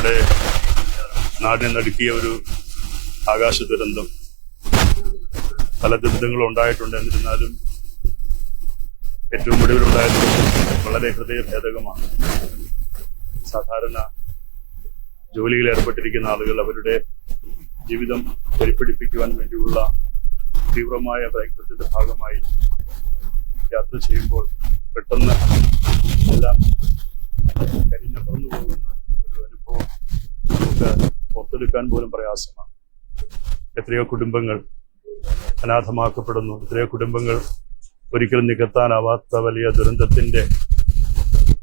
നമ്മുടെ നാടിനെ നടുക്കിയ ഒരു ആകാശ ദുരന്തം. പല ദുരന്തങ്ങളും ഉണ്ടായിട്ടുണ്ട്. എന്നിരുന്നാലും ഏറ്റവും ഒടുവിലുണ്ടായ ദുരന്തം വളരെ ഹൃദയഭേദകമാണ്. സാധാരണ ജോലിയിൽ ഏർപ്പെട്ടിരിക്കുന്ന ആളുകൾ അവരുടെ ജീവിതം പരിപിടിപ്പിക്കുവാൻ വേണ്ടിയുള്ള തീവ്രമായ പ്രയത്നത്തിന്റെ ഭാഗമായി യാത്ര ചെയ്യുമ്പോൾ പെട്ടെന്ന് എല്ലാം കരിഞ്ഞമർന്നു പോകുന്ന ഒരു അനുഭവം നമുക്ക് ഓർത്തെടുക്കാൻ പോലും പ്രയാസമാണ്. എത്രയോ കുടുംബങ്ങൾ അനാഥമാക്കപ്പെടുന്നു. എത്രയോ കുടുംബങ്ങൾ ഒരിക്കലും നികത്താനാവാത്ത വലിയ ദുരന്തത്തിന്റെ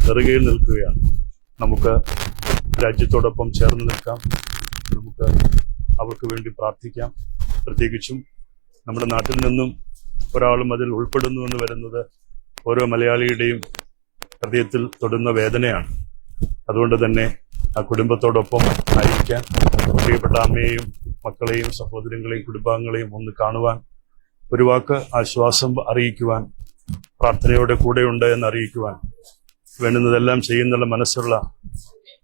നെറുകയിൽ നിൽക്കുകയാണ്. നമുക്ക് രാജ്യത്തോടൊപ്പം ചേർന്ന് നിൽക്കാം. നമുക്ക് അവർക്ക് വേണ്ടി പ്രാർത്ഥിക്കാം. പ്രത്യേകിച്ചും നമ്മുടെ നാട്ടിൽ നിന്നും ഒരാളും അതിൽ ഉൾപ്പെടുന്നു എന്ന് വരുന്നത് ഓരോ മലയാളിയുടെയും ഹൃദയത്തിൽ തൊടുന്ന വേദനയാണ്. അതുകൊണ്ട് തന്നെ ആ കുടുംബത്തോടൊപ്പം ആയിരിക്കാൻ, പ്രിയപ്പെട്ട അമ്മയെയും മക്കളെയും സഹോദരങ്ങളെയും കുടുംബാംഗങ്ങളെയും ഒന്ന് കാണുവാൻ, ഒരു വാക്ക് ആശ്വാസം അറിയിക്കുവാൻ, പ്രാർത്ഥനയോടെ കൂടെയുണ്ട് എന്ന് അറിയിക്കുവാൻ, വേണ്ടുന്നതെല്ലാം ചെയ്യുന്നുള്ള മനസ്സുള്ള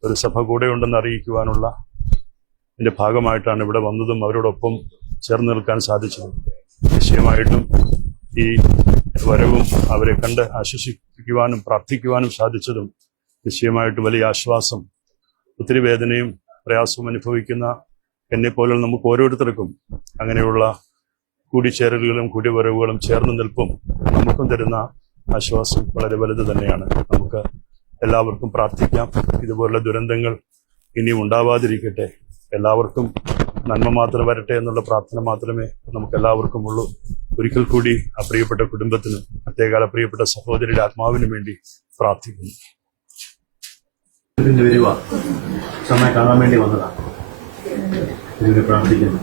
ഒരു സഭ കൂടെയുണ്ടെന്ന് അറിയിക്കുവാനുള്ള ഇതിന്റെ ഭാഗമായിട്ടാണ് ഇവിടെ വന്നതും അവരോടൊപ്പം ചേർന്ന് നിൽക്കാൻ സാധിച്ചതും. നിശ്ചയമായിട്ടും ഈ വരവും അവരെ കണ്ട് ആശ്വസിപ്പിക്കുവാനും പ്രാർത്ഥിക്കുവാനും സാധിച്ചതും നിശ്ചയമായിട്ടും വലിയ ആശ്വാസം. ഒത്തിരി വേദനയും പ്രയാസവും അനുഭവിക്കുന്ന എന്നെപ്പോലെ നമുക്ക് ഓരോരുത്തർക്കും അങ്ങനെയുള്ള കൂടിച്ചേരലുകളും കൂടിവരവുകളും ചേർന്ന് നിൽപ്പും നമുക്കും തരുന്ന ആശ്വാസം വളരെ വലുത് തന്നെയാണ്. നമുക്ക് എല്ലാവർക്കും പ്രാർത്ഥിക്കാം. ഇതുപോലുള്ള ദുരന്തങ്ങൾ ഇനിയും ഉണ്ടാവാതിരിക്കട്ടെ. എല്ലാവർക്കും നന്മ മാത്രം വരട്ടെ എന്നുള്ള പ്രാർത്ഥന മാത്രമേ നമുക്ക് എല്ലാവർക്കും ഉള്ളൂ. ഒരിക്കൽ കൂടി ആ പ്രിയപ്പെട്ട കുടുംബത്തിനും പ്രത്യേകാല പ്രിയപ്പെട്ട സഹോദരിയുടെ ആത്മാവിനും വേണ്ടി പ്രാർത്ഥിക്കുന്നു. സമയം കാണാൻ വേണ്ടി വന്നതാണ്. ഇതിനെ പ്രാർത്ഥിക്കുന്നു.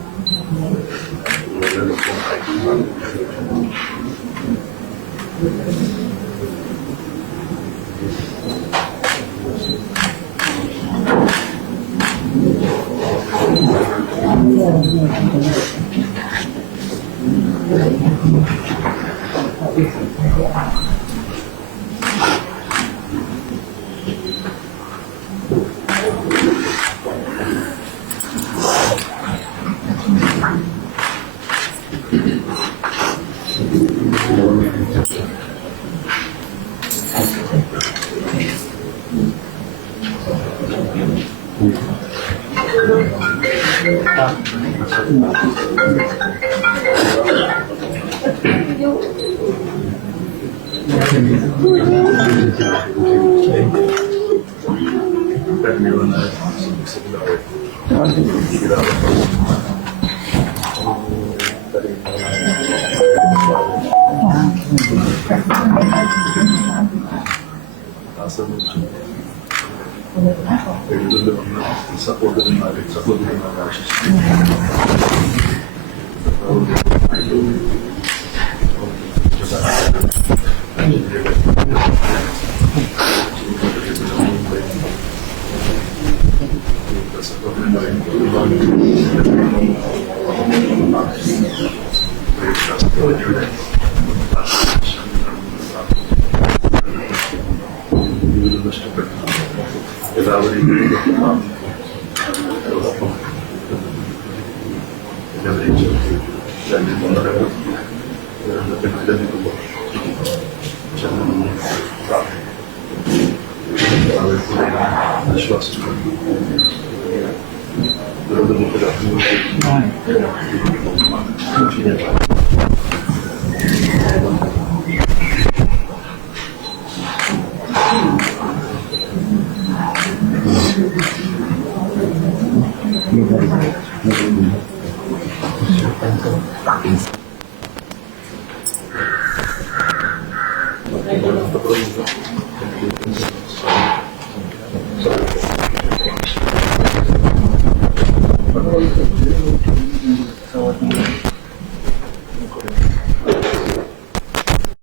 സഹോദരന്മാരെ നഷ്ടപ്പെട്ടു എല്ലാവരെയും നിലനിൽക്കുമ്പോൾ ആശ്വാസം